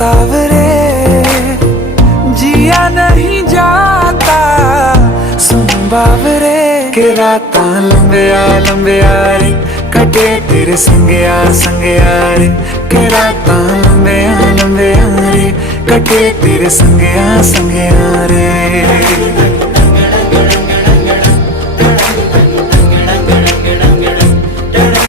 सावरे जिया नहीं जाता सुन बावरे के रातां लंबिया लंबिया रे कटे तेरे संगया संगया रे के रातां लंबिया लंबिया रे कटे तेरे संगया संगया